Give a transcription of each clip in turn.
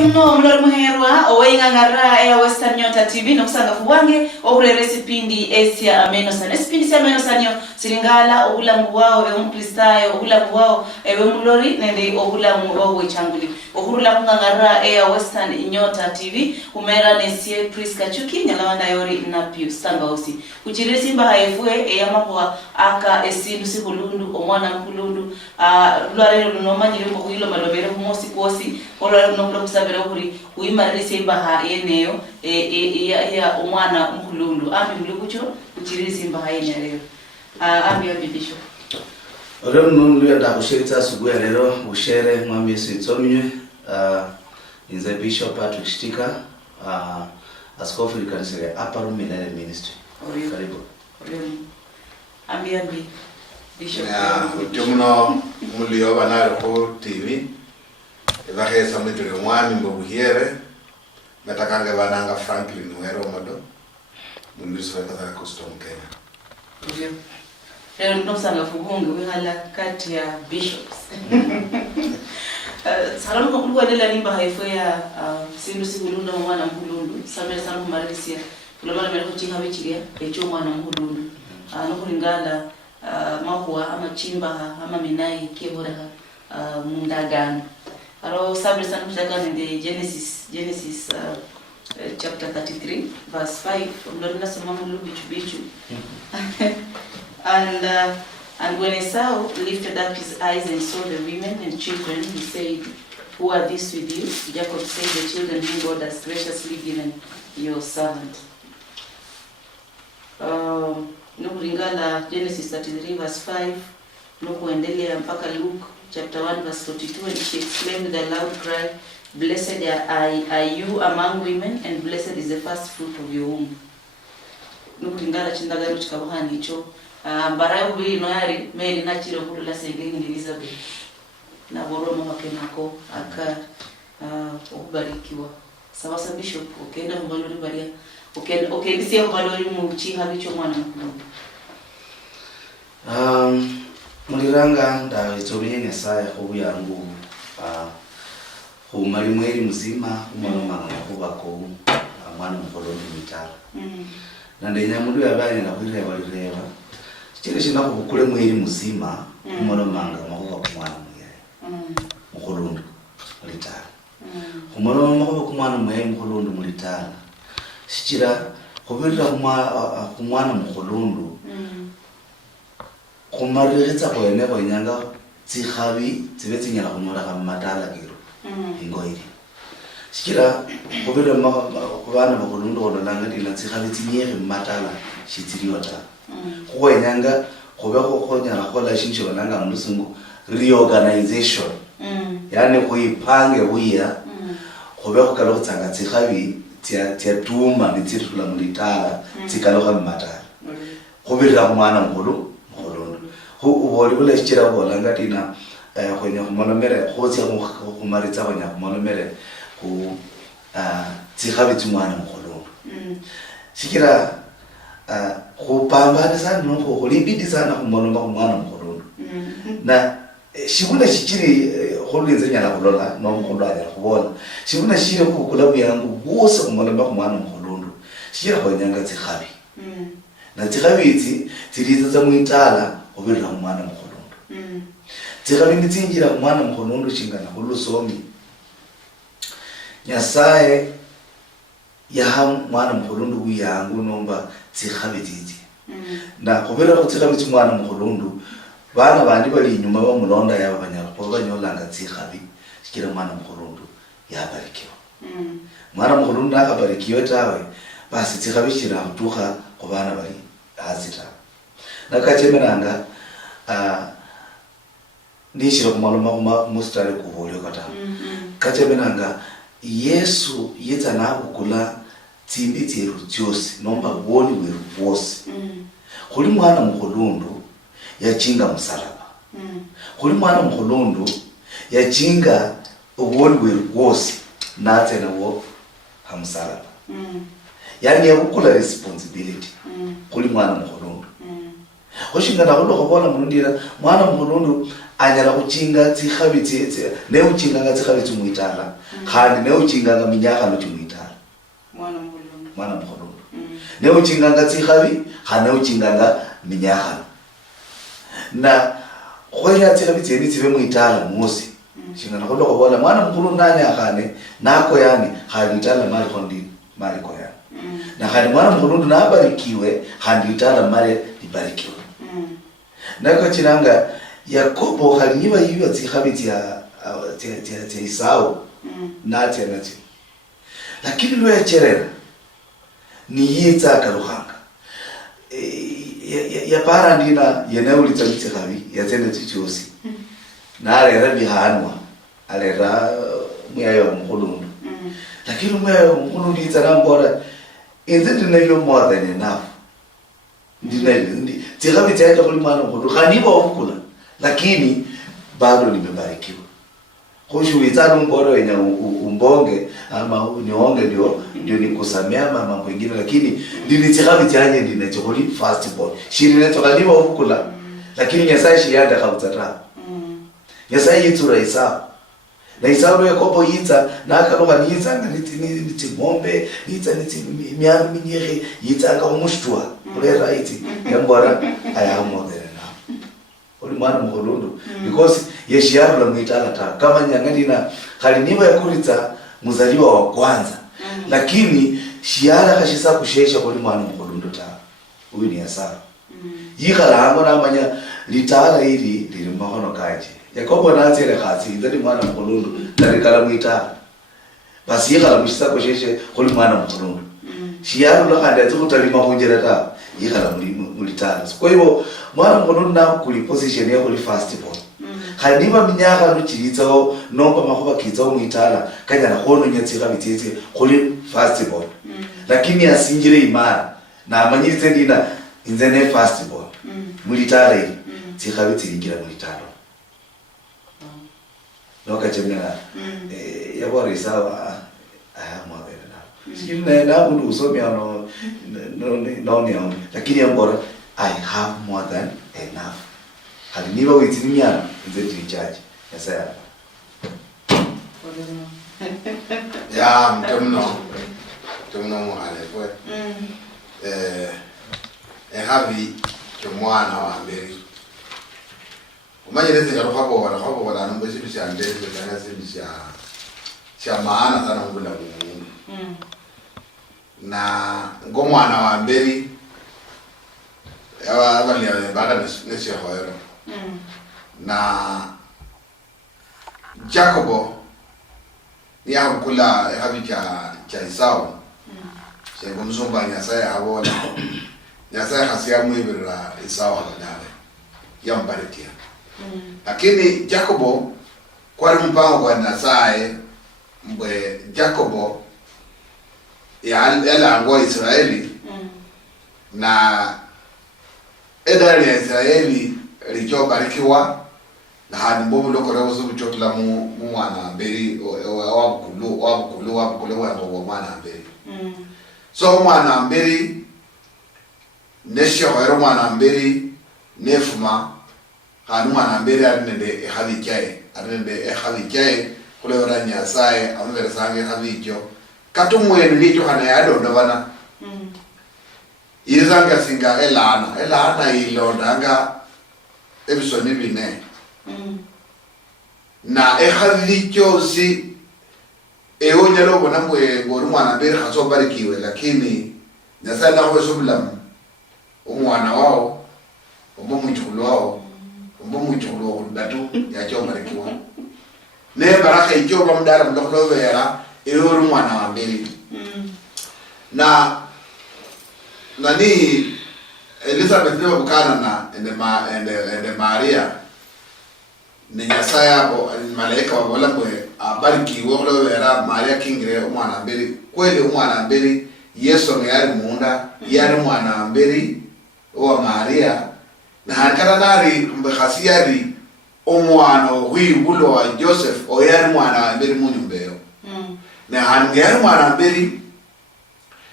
mno mlori muherwa owenga ngara ya Western Nyota TV nokusanga fuwange okurere sipindi esia Amenosanio sipindi sia Amenosanio silingala obulamu bwawo eumkristayo obulamu bwawo ewe mlori nende obulamu bwawo echanguli okurula kungangara ya Western Nyota TV umera nesie Prisca Achuki nyalawanda yori na Pius Tangausi kuchirire simba haefue eyamapwa aka esindu sikulundu omwana mkulundu lwarero lunomanyire mbokuilo malobere kumosi kosi olwaro nokula kusabira kuri uyimarire simba ha yeneyo ya omwana mkulundu ambi mlikucho kuchirire simba ha yeneyo ambi abibisho Olero nundu ya dakusherita subuya lero ushere mwami Yesu itsomnywe inze Bishop Patrick askofu likanisa ya Upper Room Ministry. Karibu. Ambi Bishop. Utumno mulio banaro ko TV. Ebahe samitwe mwami mbobuhiere. Metakange bananga Franklin Wero modo. Mundiso kata custom Kenya. Leo ndomsanga fugungu wihala kati ya bishops. Salamu kwa kulikuwa nila limba haifwe ya sindu sikulunda mwana mkulundu. Samele sana kumarisia. Kulomana mele kuchinga wichiria echo mwana mkulundu. Nukulingala mahuwa ama chimba ama minai kebora mundagano. Alo samele sana kuchaka nende Genesis chapter 33 verse 5. Mlorina samamu bichu. And when Esau lifted up his eyes and saw the women and children, he said, "Who are these with you?" Jacob said, "The children whom God has graciously given your servant." Nukuringala Genesis 33 verse 5, nukuendelea mpaka Luke chapter 1 verse 42, and she exclaimed with a loud cry, "Blessed are you among women, and blessed is the first fruit of your womb." Nukuringala chindagaro chikabuhani icho. Mbarayo bili noyari meli nachiro kulula sengeni Elizabeth na boromo wakenako aka ubarikiwa sawa sawa bishop ukenda mbalori baria ukendisia mbalori muchi habicho mwana mkulundu muliranga nda itoriyenge saya kubu yangu umali mweri mzima umwana kubako mwana mkoloni mitala na ndenya mundu yabanye na kwireba chile shina kubukule mweri muzima umwana manga makuba kumwana muyaya mukolundu mulitala umwana makuba kumwana muyaya mukolundu mulitala sichira kubirira kumwana mukolundu kumarireza kwene kwanyanga tsikhabi tsibetse nyala kunyora kamatala kiro ingoiri sichira kubirira kubana mukolundu kodolanga dina tsikhabi tsinyere matala shitsiriwa ta kuwenyanga kubeko khonyala khola shincho bananga musungu reorganization yani kuipange buya kubeko kalo kutsanga tsikhabi tia tuma nitsirula mulitala tsikaloga matala kubirira kumwana mkhulu uboli bula shichira bolanga tina khonya kumonomere khotsia kumaritsa khonya kumonomere ku tsikhabi tsimwana mkhulu shikira kupambana sana noko kulibidi sana kumolomba kumwana mkolondo na shikuna shichiri holinze nyala kulola no mkolonda kubona shikuna shire kukula yangu bose kumolomba kumwana mkolondo shira kwanyanga tsikhabi na tsikhabi itsi tiriza za muitala obirira kumwana mkolondo tsikhabi nitsinjira kumwana mkolondo chingana kulusomi nyasaye ya mwana mkolondo uyangu nomba tsikhabi titi na kubera ko tsikhabi mwana mkolondo bana bandi bali inyuma bamulonda yaba banyala ko banyolanga tsikhabi shikira mwana mkolondo yabarikiwa mwana mkolondo akabarikiwa tawe basi tsikhabi shira kutuka ko bana bali azita nakachemeranga nishira kumaloma kuma mustari kuvolyo kata kachemeranga Yesu yeta na kukula timbi tieru tyosi nomba woni weru wose kuli mwana mkolundu yachinga msalaba kuli mwana mkolundu yachinga woni weru wose nate na wo hamsalaba yani yakukula responsibility kuli mwana mkolundu Oshinga na ulo kobola munundira mwana mulundu anyala kuchinga tsikhabitsi ne uchinga nga tsikhabitsi muitala khandi ne uchinga nga minyaka no chimuitala mwana mulundu ne uchinga nga tsikhabi khandi ne uchinga nga minyaka na khoya tsikhabitsi ni tsibe muitala musi shinga na ulo kobola mwana mulundu nanya khane nako yani khandi itala mali kondi mali koya na khandi mwana mulundu nabarikiwe khandi itala mali libarikiwe nako chiranga Yakobo haliwa yiwa tsikhabiti ya Isau nati anati lakini lwe yacherera ni yitsa karuhanga ya para ndina yeneuli tsikhabi yatende tsichosi na alera bihanwa alera muyayo mkhulundu lakini muyayo mkhulundu yitsana mbora inze ndinelo more than enough ndinelo tsikhabiti yaje kulimana mkhulundu khaniba okula lakini bado nimebarikiwa. Khoshu witana mboro wenye umbonge ama unionge ndio nikusamea mambo mengine lakini ndinitsikhabi tyanye ndinechokoli fast ball. Shirine tokaliwa okula lakini nyasaye shiyanda khabutsata. Nyasaye yitura Isau. Na Isau Yakobo yitsa na akalonga yitsa ngati ngombe yitsa miaru minyere yitsa ka umushtua kule right yambora ayamodera mwana mkhulundu because yeshiaru la muitala ta kama nyangalina khaliniwa yakuritsa muzaliwa wa kwanza lakini shiara kashisa kushesha kuli mwana mkhulundu ta huyu ni Esau yikhala hango na manya litala hili lili mahono kaje Yakobo natsele khatsi ndati mwana mkhulundu ndalikala muitala basi yikhala kushisa kushesha kuli mwana mkhulundu shiaru la khanda tsukutalima hunjera ta yikhala mulitala kwa hivyo mwana mkhulundu na kuli position ya kuli fast ball khaniba minyaka luchilitso nomba makhoba kitso muitala kanya na khono nyatsika bitetse kuli fast ball lakini asinjire imara na amanyitse ndina inzene fast ball mulitala ili tsikhabitsi ingira mulitala nokachemela yabora isawa ayamwabela sine na mundu usomya no lakini yambora I have more than enough. Haliniwa witiniana nze tichaji. Yasa ya. Ya mtemno muhale kwe. Havi mwana wa mberi. Umanyeleze ngarukhako wala nombesi bishandeze kana sebisha cha maana sana ngula mungu. Na ngomwana wa mberi abali baada nesi hoero na Jacobo ya kula habi cha Isau sego mzumba Nyasaye abona Nyasaye hasia mwibira Isau hadale yambarikia lakini Jacobo kwa mpango wa Nyasaye mbwe Jacobo ya ngo Israeli na edari ya Israeli lichobarikiwa na hadi mbovu lokore wozu buchotla mu mwana mberi wabukulu wa mwana mberi so mwana mberi nesho hoero mwana mberi nefuma hanu mwana mberi arinde ehalichae kule ora Nyasaye amvera sange halicho katumwe ndicho hana yado ndovana Izanga singa elana ilondanga ebisoni bine na ehalicho si eonyalo bona mwe ngori mwana mbere khaso barikiwe lakini Nyasaye na ho sobulam umwana wao umumuchulo wao umumuchulo datu yacho barikiwa ne baraka icho bamdara mdoklo vera eoro mwana wa mbere na nani Elizabeth ndio bukana na ende Maria ni Nyasaye abo malaika wabola mwe abarikiwe wolo vera Maria kingire umwana mbere kweli umwana mbere Yesu ngari munda yari mwana mbere wa Maria na hakana nari mbkhasiyari umwana wibulo wa Joseph oyari mwana mbere munyumbeyo na hangari mwana mbere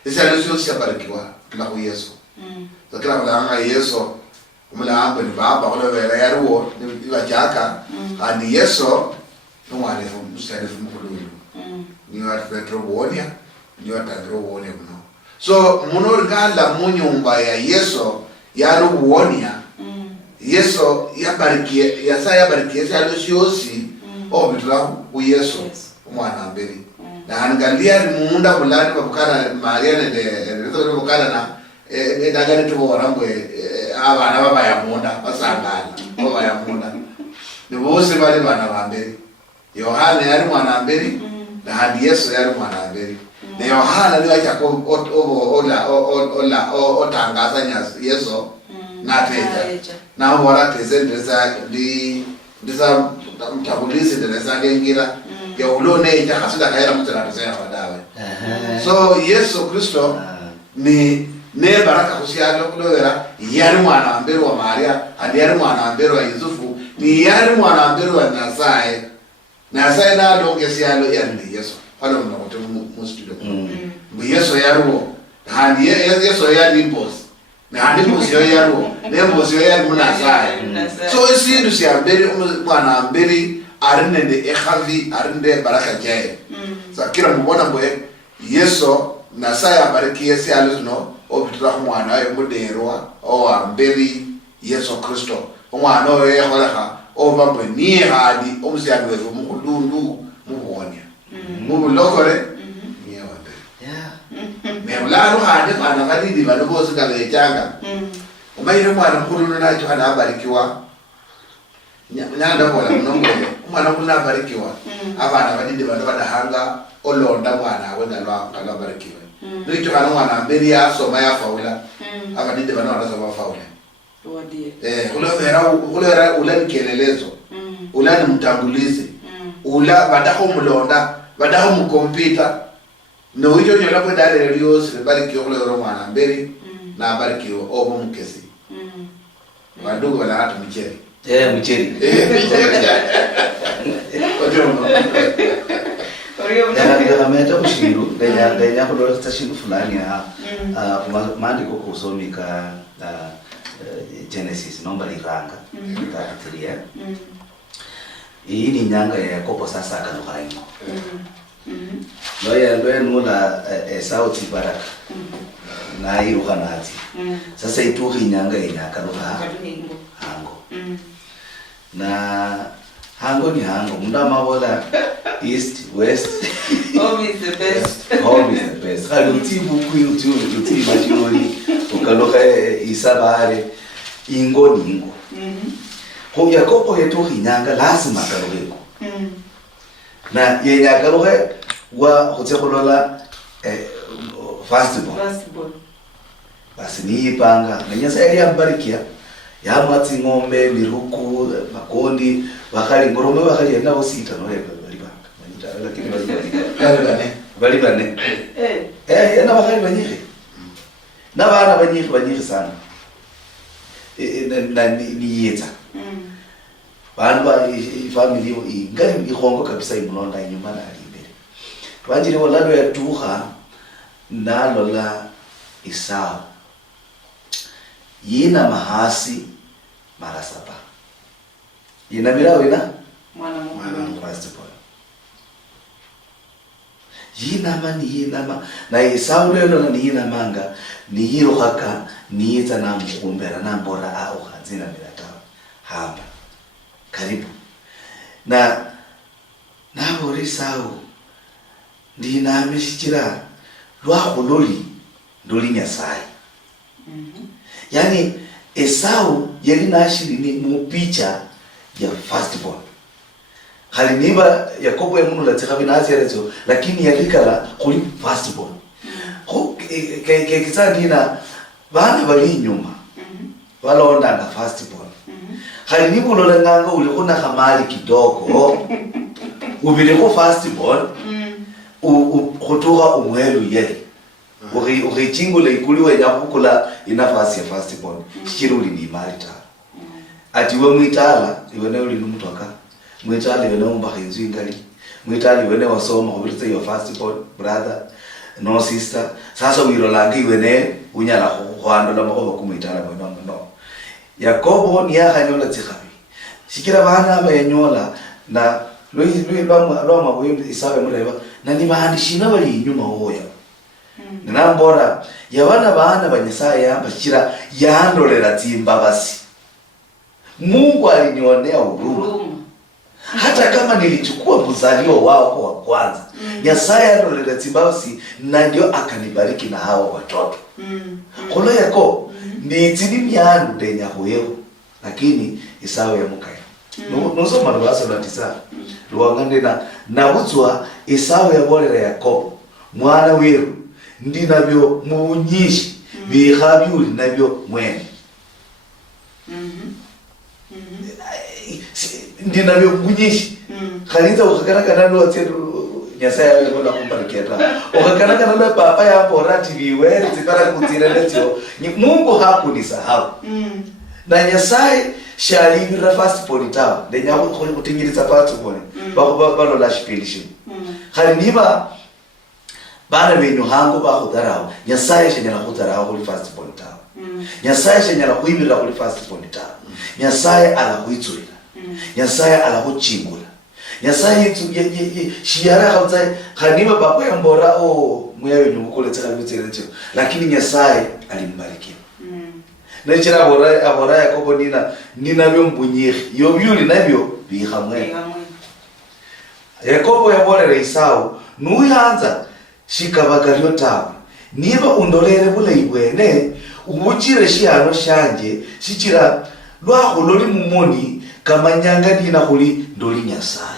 isalo sio barikiwa kila kwa Yesu. Kila kwa Yesu umlambo ni baba kolo vera yaruo ni bachaka andi yeso no wale musere mukulu ni wa petro wonia ni wa tandro wonia no so munor gala munyumba ya yeso yaru wonia yeso yabarikie yasa yabarikie salo siosi obitla ku yeso umwana mbere na angalia munda bulani babukana Maria nende ndio babukana na edagane tubora ngwe abana baba ya munda basangana baba ya munda ni bose bali bana bambere Yohana yari mwana mbere na hadi Yesu yari mwana mbere na Yohana ni acha ko ola otangaza nyasi Yesu na teja na bora teze ndeza mtabulisi ndeza ngira ya ulone itakasida kaira mutana tena wadawe so Yesu Kristo ni ne baraka kusiaga kulowera yari mwana mbere wa Maria andi yari mwana mbere wa Yusufu ni yari mwana mbere wa Nasaye na donge sialo yandi Yesu halo mnakote mustudio Yesu yaruo handi Yesu yari boss na handi boss yaruo ne boss yari munasaye so isindu siambere mwana mbere arinde ekhavi arinde baraka jaye sakira mubona mwe Yesu Nasaye abariki Yesu alino obitra mwana ayo muderwa o amberi Yesu Kristo omwana oyo yahola obamwe ni hadi omuzyango wevu mukudundu mubonya mubulokore ni awande mebulalo hade bana badidi bano bose kabechanga umayire mwana mukulu nacho hana abarikiwa nyanda bola mnongwe umwana kuna abarikiwa abana badidi bano badahanga olonda mwana awengalwa kalabarikiwa Nito kana mwana mbere ya soma ya faula abadide bana wanasoma faula ulera ulani kielelezo ulani mtangulizi ula badaho mulonda badaho mukompita no hicho nyola kwa dale lyosi bali kiolero mwana mbere na bali kio obo mukesi bandugu bana hatu mcheri mcheri ya ameta kushiru ndenya kudola tashiru fulani ya maandiko kusomika Genesis nomba liranga tatiria hii ni nyanga ya Yakobo sasa akanukaingo loya nula sauti baraka na iruka nati sasa ituhi nyanga ya akanuka hango na hango ni hango munda mabola east west home is the best home is the best halutibu kuyutu machironi ukaloka isabare ingo ningo ho Yakobo yetu hinyanga lazima kalogeko na yenya kaloge wa hotsekolola fastball basi ni panga na nyasa yali ambarikia ya mwati ngombe miruku makondi wakali ngorome wakali na osita no balibanga manita lakini balibane na wakali banyire na bana banyire sana na ni yeta bantu ba family ingani ihongo kabisa imulonda inyuma na alimbere banjire walalo ya tuha nalo la Isau yina mahasi mara 7 yina mirawe na mwana mkristo yina na Isau lelo na yina manga ni hiro haka ni yeta na mkumbera na mbora au hazina milata hapa karibu na nabo Isau ndi na ameshikira lwa ndoli Nyasaye yani Esau yali nashiri ni mupicha ya firstborn haliniba Yakobo ya munu latika binazi yarezo lakini yalikala kuli firstborn ko kisani na bana bali nyuma wala onda na firstborn halinibu lola nganga ulikuna hamali kidogo ubile ko firstborn kutoka umwelu yeli ukichingo le ikuliwe nyakukula inafasi ya firstborn chiruli ni malita ati we mwitala iwene uli numutwaka mwitala iwene umba hinzu ingali mwitala iwene wasoma kubirite your firstborn brother no sister sasa wirolangi iwene unyala kuhandola makoba kumwitala no Yakobo ni yakanyola tsikhabi shikira bana abayenyola na lwa mabwe isabe mureba na ni bandi shina bali inyuma hoya nambora yabana bana banyesaya yamba shikira yandolera timba basi Mungu alinionea huruma hata kama nilichukua mzalio wao kwa kwanza Nyasaya andolera timba basi na ndio akanibariki na hawa watoto kola yako ni tini myandu denya huyo lakini isawe ya mukai nuso marwasa na tisa luangande na butswa isawe ya bolera Yakobo mwana weru ndi nabyo munyishi bihabyuri nabyo mwene ndi nabyo munyishi khalinza ukakana ndo atero Nyasaya yale bona kumparikiata ukakana ndo papa ya porati biwe zikara kutireletio Mungu hakunisahau na Nyasaya shalibira first politawa ndenya kutingiriza part pole bako la shipilishi khaliniba bana benyu hango bakudharao Nyasaya shenyala kudharao kuli first politawa Nyasaya shenyala kuibira kuli first politawa Nyasaya ala kuitsuira Nyasaya ala kuchingula Nyasaya itu shiara khautsai khaniba bako yambora mwewe nyukole tsakalitseretso lakini Nyasaya alimbarikia Nechira abora Yakobo nina byo mbunyihi yobyuli nabyo bihamwe Yakobo yaborera Isau nuyanza shikabagalyo tawe niba undolere bule ibwene ubukire shiyano shanje shikira lwaho loli mumoni kamanyanga dina kuli ndoli Nyasaya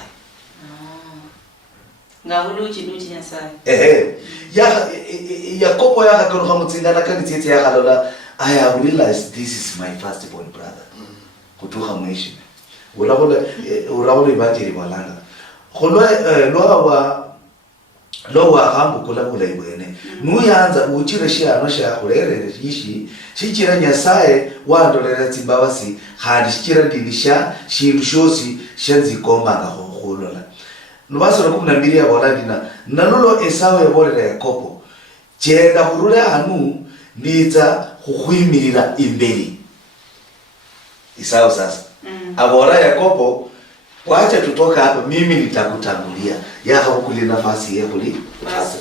ngahuluchi nuti Nyasaya Yakobo yakakoroka mutsingana kanitsetse yakalola I have realized this is my firstborn brother. Kutuha mwishi. Urabola ibajiri walanga. Lowa hambu kula ibwene. Nuyanza uchire shiyano sha kurere yishi. Shichira Nyasaye wandolera timbawasi. Hadi shichira dinisha shirushosi shanzi komba nga kholola. Nubasoro 12 ya boladina. Nanulo Esau ya bolera Yakobo. Chenda kurule hanu ndiza kuhwimirira imberi Isau sasa abora Yakobo wacha tutoka hapa mimi nitakutangulia yaka kukuli nafasi yako li basi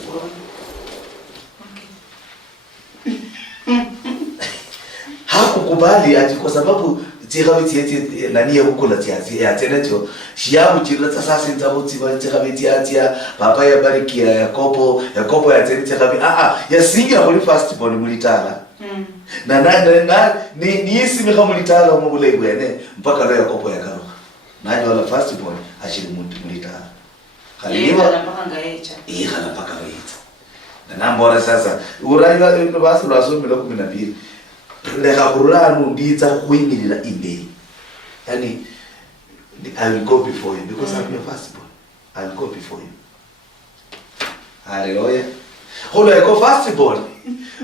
hakukubali ati kwa sababu tsikabiti yeti nani yakukula tiazi ya tenecho shiyabu chira sasa ntabutsi ba tsikabiti atia papa ya bariki ya Yakobo ya tsikabiti yasinga kuli firstborn mulitala na ni isimi kama mulitala umubule ibwene mpaka leo Yakobo yakaruka nanyo wala firstborn ashiri mulitala khalima na mpaka echa kana mpaka echa na nambora sasa uraiwa no basu lwasomela 12 leka kurulanu nditsa kuyimirira imberi yani I will go before you because I'm your firstborn. I will go before you. Hallelujah. Hola yako firstborn.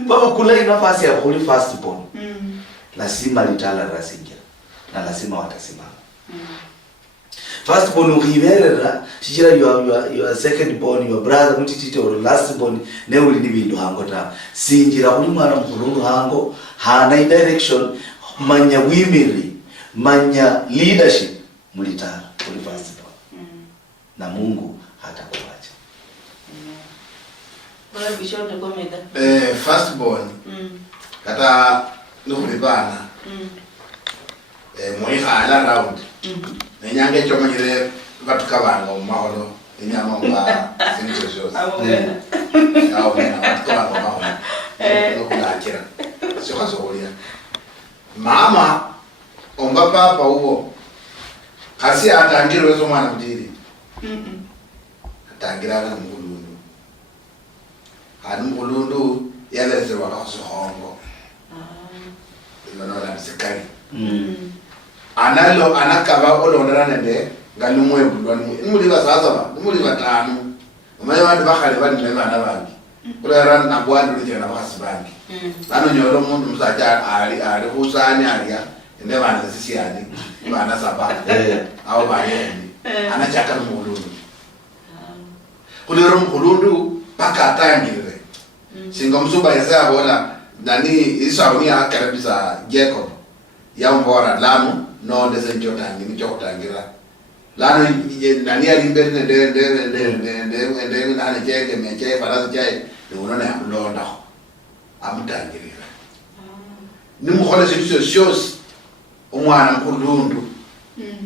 Baba kula nafasi ya kuli firstborn. Lazima litala rasinja na lazima watasimama. Firstborn ukiberera shijira your secondborn, your brother mutitite or lastborn ne uli nibindu hango ta sinjira kuli mwana mkulungu hango hana direction manya wimiri manya leadership mulitala kuli firstborn na Mungu hatakuacha. Bora bishop komeda firstborn kata nukulibana mwihala round nenyange choma nyire batukabanga umaholo inyama mba sinjoshoza awo mena batukabanga umaholo nokulakira sikazolia mama omba papa uwo kasi atangire wezo mwana mdiri atangira na mgulundu hanu mgulundu yaleze wakasohongo la msikari analo anakaba olondana nende ngalumwe bulwani imuliba sasa ba imuliba tanu umaye bantu bakhale bani bana bangi kulera na bwandu lije na bakasibangi bano nyolo umuntu musaja ali husani aliya ende bana sisiyani bana sabaka awo bayeni anachaka mulundu kulero mulundu pakatangire singa musuba yasa bola nani isauni akarabisa Jacob yambora lamu no ndese njotangi nichokutangira lano nani alimbere nde nani chenge meche barazi chai unona yamlonda amutangirira nimukhole solution shows umwana mkhulundu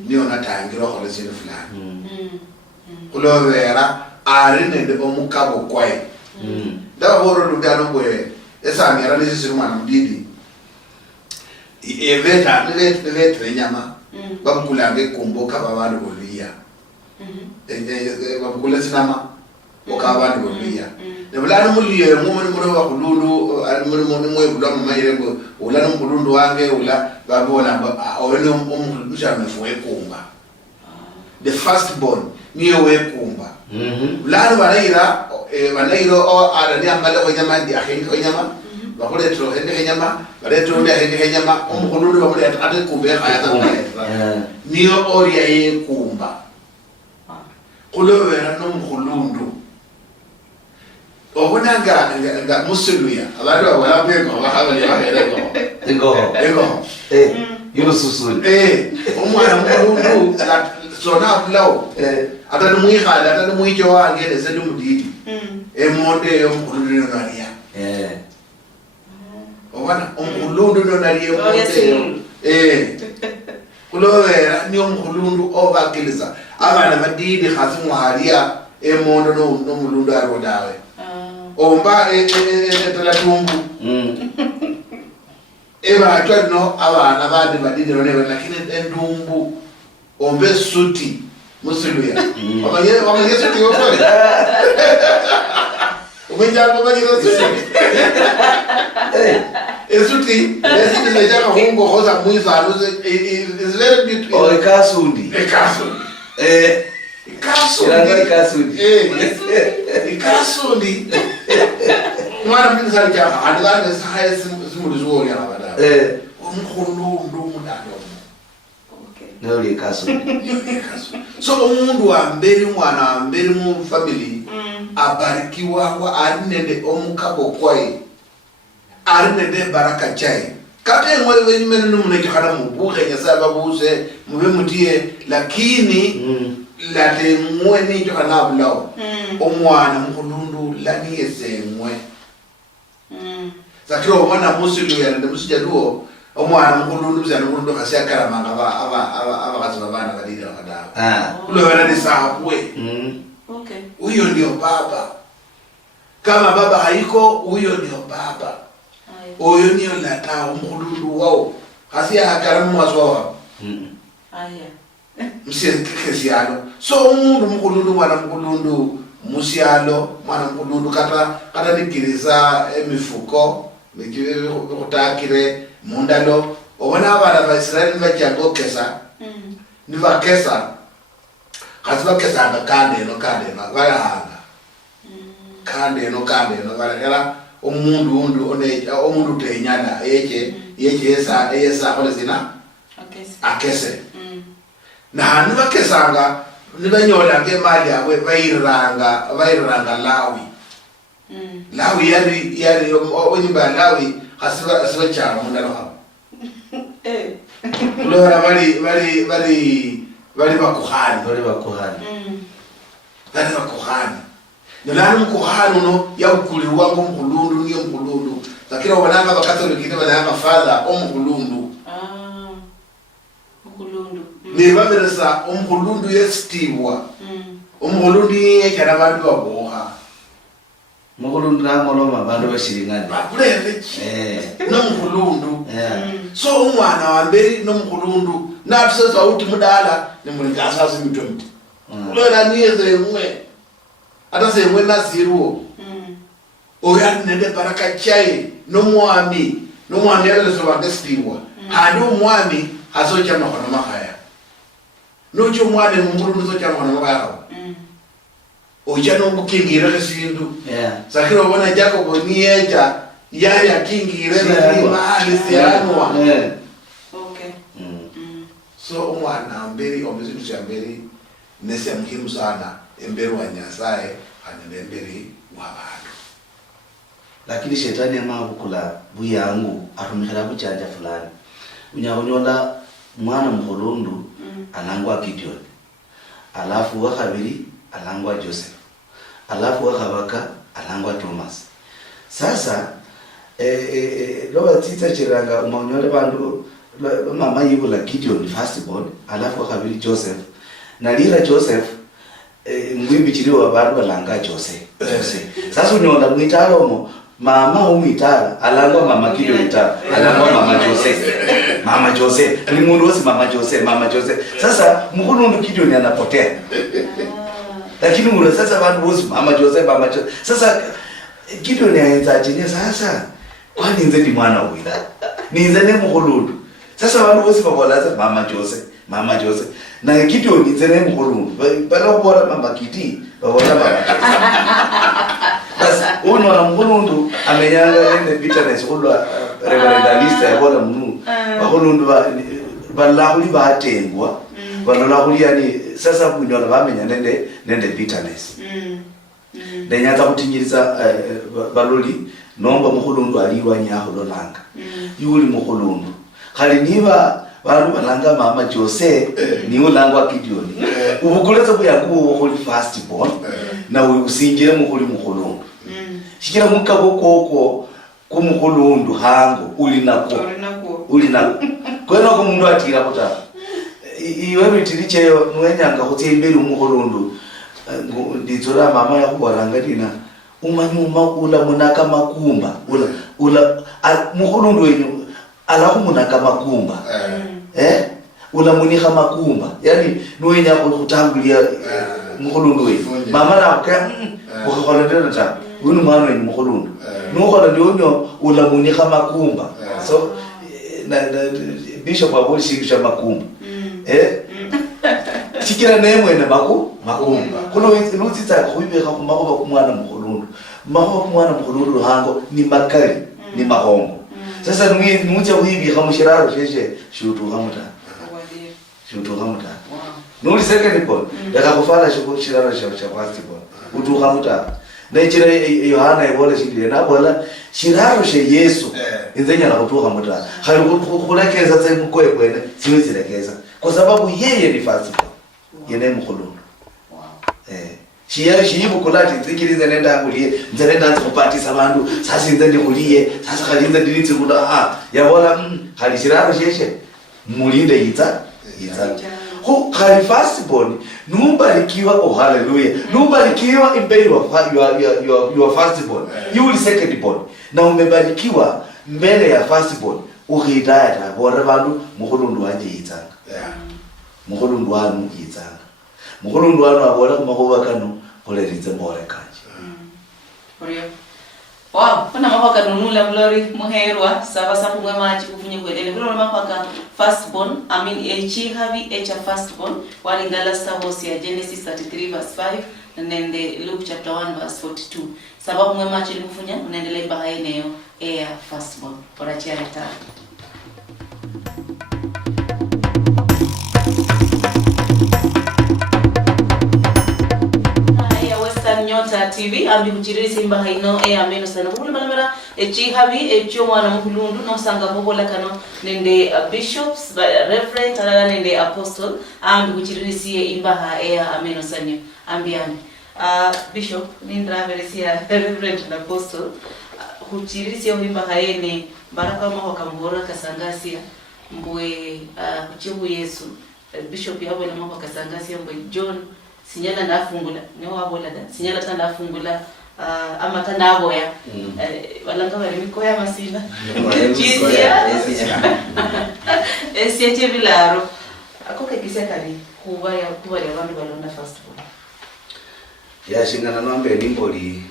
niyo natangira khole sinu fulani kulovera ari nende omukabo kwaye ndaba boro lugano bwe esamira nisi mwana mdidi eveta neve nyama bamukulange kumboka babantu boliya bamukula sinama okabantu boliya nebulana muliye ngumuni muri bakulundu muri mwe kula mumayirego ulana mkulundu wange ula babona oyene umkhulusha mefuwe kumba the first born niyo wekumba ulana banaira o arani amale ko nyama ndi akhengi ko nyama bakule tro hende nyama baletro ndi akhengi nyama umkhulundu bakule ate kumbe khayata niyo ori ye kumba kulobera no mkhulundu obunanga nga musuluya abantu abala bego bahabali bahereko ego yuno susuli omwana mkhulundu sona flow atani muikhala atani muicho wange lesendu mudidi emonde yo mkhulundu nariya obana umkhulundu nariya emonde kulowera niyo mkhulundu obakiliza abana badidi khasi muhaliya emondo no mulundu arodawe omba etalatumbu eba atwano abana bandi badidi ronewe lakini endumbu ombe suti musuluya wamanye suti wofole umenjalo banyiro suti esuti lesiti lejaka hungo hoza muizalo is very beautiful ekasundi ikasundi mwana mnizali jaka andilanga sahaye simuli zuori ya labada umkhulundu mudano noli ekasundi so umundu wa mberi mwana wa mberi mu family abarikiwa kwa arinende omukabo kwaye arinende baraka chai kate ngwe wenyimene numuneke khana mubuke nyasaba buse mube mutiye lakini late mwe nijo kana bulao omwana mkhulundu lani yesemwe zakiro omwana musulu ya nde musija duo omwana mkhulundu bizana mkhulundu khasiya karamanga aba kaziba bana badira kadaba kulo wala ni sahabwe okay huyo ndio baba kama baba haiko huyo ndio baba huyo ndio latao mkhulundu wao khasiya hakaramu mwazwa aya msiyaalo so umuntu mkhulundu mwana mkhulundu musialo mwana mkhulundu kata nikiriza emifuko nikiwe kutakire mundalo obona abana ba Israeli bajango kesa niva kesa khasiba kesa kande no balahanga kande no balahela umuntu one umuntu tenyana yeche esa khole zina akese na nibakesanga nibanyola ngemali yawe bayiranga lawi yari onyimba lawi asiba chama mundalo hapo lora bali bakuhani nolani mkuhani no yaukuli wangu mkhulundu niyo mkhulundu lakini wananga bakatoliki bananga father omkhulundu nibaberesa omkhulundu yesitiwa omkhulundu yekana abantu baboha mkhulundu namoloma abantu bashilingana bakulevechi nomkhulundu so umwana wamberi nomkhulundu natuseza uthi mudala nemulingasa simithomti lona niyeze mwe atasemwe naziruo oyani nende baraka chai nomwami yaleso bangesitiwa handi umwami asocha makhono makhaya nocho mwana mkhulundu socha makhono makhaya ocha nomukingire kesindu sakira ubona Jacob niyeja yari akingire ni mahali sianwa okay so umwana mberi omezitu cha mberi nese muhimu sana emberi wa Nyasaye hanende emberi wa bantu lakini shetani amabukula buyangu atumikhala kuchanja fulani unyaonyola mwana mkhulundu alangwa Gideon, alafu wakabiri alangwa Joseph, alafu wakabaka alangwa Thomas. Sasa loba tita chiranga umaonyole bandu mama yibu la Gideon firstborn, alafu wakabiri Joseph, na lila Joseph ngwimbi chiliwa bandu balanga Jose. Sasa unyonda mwitalo mama umwitala alangwa mama Gideon itala alangwa mama Jose ni mundu wosi mama Jose. Sasa mkhulundu Gideon anapotea, lakini mura sasa bandu wosi mama Jose. Sasa Gideon yaenza chenye sasa kwani nze ndi mwana uyu ninze ne mkhulundu. Sasa bandu wosi babolaza mama Jose na Gideon nze ne mkhulundu bala kubona mama Kiti babona mama Jose. Sasa uno na mkhulundu amenyanga nende bitterness kulwa reverendalista yabona mnu bakhulundu balahuli batengwa balahuli yani. Sasa kunyola bamenya nende bitterness ndenyaza kutinyiriza baloli nomba mkhulundu aliwa nyaho lolanga yuli mkhulundu khali niba bandu balanga mama Jose ni ulangwa Gideon ubukuleza kuyakuwo khuli firstborn na usinjire mukhuli mkhulundu shikira mukako kumkhulundu hango ulinako kwena ko mundu atira kuta iwe bitiricheyo nwenyanga kuti imberi mkhulundu ndizora mama yakubaranga dina umanyuma ula munaka makumba ula mkhulundu wenyu ala kumunaka makumba ula muniha makumba yani nwenya kutangulia mkhulundu wenyu mama na ka ukholendera ta winu mwana wenyu mkhulundu nukhola ndionyo ula muniha makumba. So na bishop abuli shikisha makumba shikira nemwe na makumba kuno lutitsa khubibekha kumagoba kumwana mkhulundu hango ni makali ni mahongo. Sasa nucha kuibikha mushiraro sheshe shutuha muta nuli second born yakakufala shiraro sha first born utuha muta na chira Yohana yebola shidile na bola shiraro she Yesu inzenya na kutuha muta khali kulekeza tsa mkoe kwene siwezilekeza kwa sababu yeye ni first born yene mkhulundu. Shiyibu kulati zikirize nenda ngulie nzenda nzikupatisa abantu sasa inze ndikuliye sasa khali inze ndilitsi kuda yabona khali shiraro sheshe mulinde yitsa ho khali firstborn nubarikiwa. Oh hallelujah, nubarikiwa imberi your firstborn you will secondborn na umebarikiwa mbele ya firstborn uhidaya bora bandu mkhulundu wanje yitsanga mkhulundu wanu yitsanga mkhulundu wanu abola kumakuba kanu kolerize mbole kanje wow kuna mapaka nunula glory muherwa saba sapu mwemachi kufunye kwelele kulo mapaka firstborn echi havi echa firstborn walingala sabosi ya Genesis 33 verse 5 nende Luke chapter 1 verse 42 sababu mwemachi kufunya unaendelea bahaeneo ya firstborn orachi ya Western Nyota TV ambi kuchirisi imba haino Amenosanio kuli malamera echi habi echo mwana mkhulundu no sanga bobola kano nende bishops reverend ala nende apostle ambi kuchirisi imba ha Amenosanio ambi bishop nindra veresia reverend na apostle kuchirisi imba haene baraka mwa kambora kasangasia mbwe kuchibu Yesu bishop yabo na mwa kasangasia mbwe John sinyala ndafungula ne wabola da sinyala tandafungula ama tandaboya walanga bari mikoya masina esie bilaro akoke kisekali kuba ya bantu balonda firstborn yashingana nambe nimboli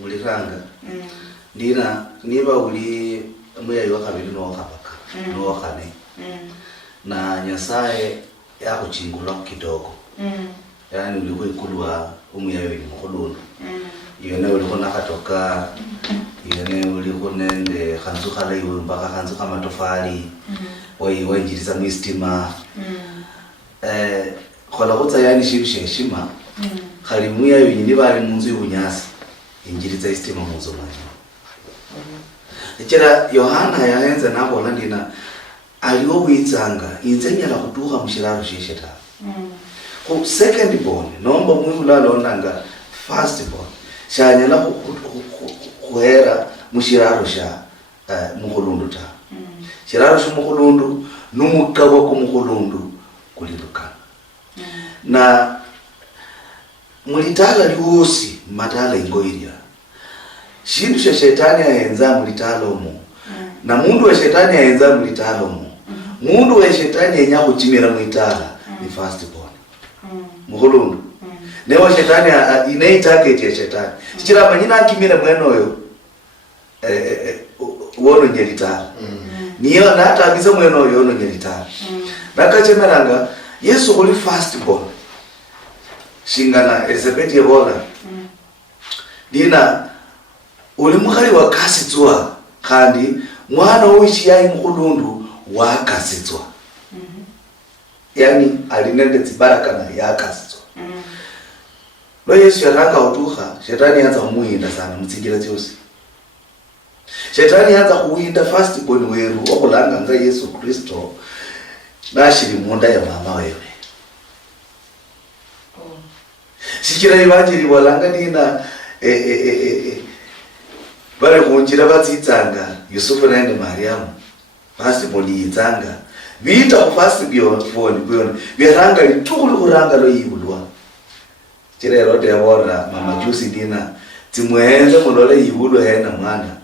muliranga ndina niba uli muya wakabiri no wakabaka no wakane na Nyasaye yakuchingula kidogo yani ulikuwa ikulwa umuyayo ni mkhulundu yene ulikuwa nakatoka yene ulikuwa nende khanzu khala iwe mpaka khanzu kama tofali wainjiriza mwistima khola kutsa yani shibishe heshima khali muyayo nyini bali munzu yubunyasi injiriza istima munzu manje Echera Yohana yaenza nabo landina aliwo witsanga inze nyala kutuha mushiraro shesheta ko second born nomba mwivula lonanga first born shanyala kuhera mushiraro sha mukhulundu ta shiraro sha mukhulundu numukawa ku mukhulundu kulilukana na mulitala lyosi matala ingoiria shindu sha shetani ayenza mulitala omu na mundu wa shetani ayenza mulitala omu mundu wa shetani yenya kuchimira mwitala ni first born mukhulundu newa shetani ine target ya shetani chira manyina akimira mwenoyo wono nyelitala niyo nata abiza mwenoyo wono nyelitala nakachemeranga Yesu oli first born shingana Elizabeth yebola dina uli mukhali wa kasitswa kandi mwana w'ishiyayi mukhulundu wa kasitswa yani alinende tsibaraka na ya kasitswa lo Yesu yaranga utuha shetani yanza kumuinda sana mutsingira tyosi shetani yanza kuwinda first born weru okulanga nga Yesu Kristo nashiri munda ya mama wewe shikira evanjeri walanga nina bare kunjira batsitsanga Yusufu nende Mariamu first born yitsanga bita ku first born byaranga litukulu kuranga lo yibulwa chire rote yabora mama juice dina timwenze mulole yibulwa hena mwana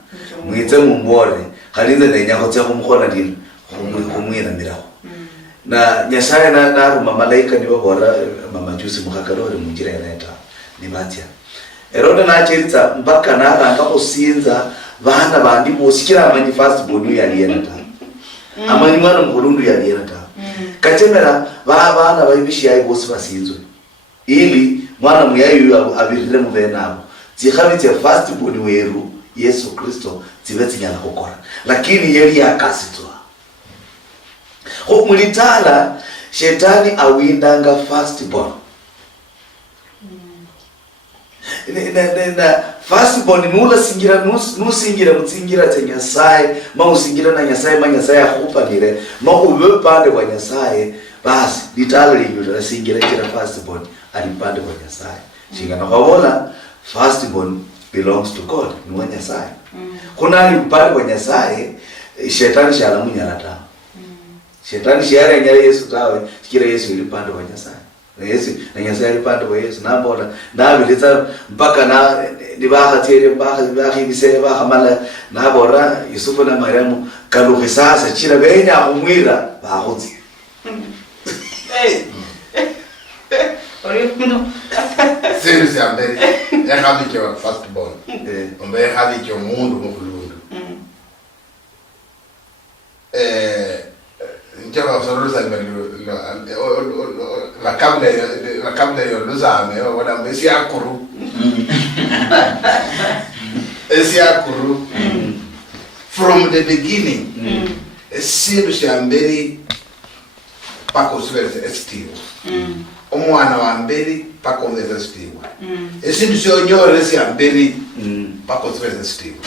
mwitse mumbore khalinze nenyako tse kumkhona dina kumwira miraho na nyasaye na ruma malaika ni babora mama juice mukhakarore munjira yaneta ni batya eroda na cheritsa mpaka naranga kusinza vana bandi bosikira amanyi first born yaliyena ta amanyi mwana mukhulundu yaliyena ta kachemera bana bayibishiyayi bosi basinzwe ili mwana muyayi abirire mubenabo zikhabitse first born weru Yesu Kristo zibetsinyana kokora lakini yeli yakasitswa ko mulitala shetani awindanga first born na first born nula singira nusingira mutsingira tsa Nyasaye ma usingira na Nyasaye ma Nyasaye akhupanire ma ube pande kwa Nyasaye basi litala linyura singira kira first born alipande kwa Nyasaye shingana kwabola first born belongs to God ni wa Nyasaye kuna alipande kwa Nyasaye shetani shala munyarata shetani shara nyara Yesu tawe kira Yesu ilipande kwa Nyasaye na Yesu na Nyasaye alipande kwa Yesu nambona na bilitsa mpaka na nibaha tere mpaka bisere baha mala na bora Yusufu na Mariamu kaluhe sasa chira benya kumwira bahotsi Serious ambe ya hadi kwa first born ombe hadi kwa mundu mukhulundu njaba sororo la kabla yo luzame wala mbesi akuru esi akuru from the beginning esindu shamberi pako swerte estivo omwana wa mberi pako mweze estivo esindu shonyore shamberi pako swerte estivo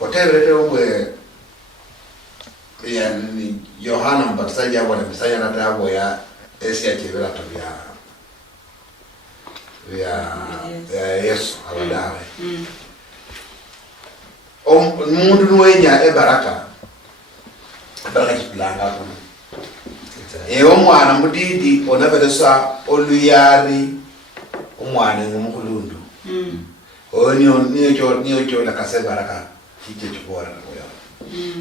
otebere obwe yani Yohana Mbatizaji abo na Messiah na tabo ya esia chevela to ya Yesu abadawe mundu nuwenya baraka kiplanga ko omwana mudidi onabelesa oluyari omwana ngumukhulundu niyo la kase baraka kije chikora ko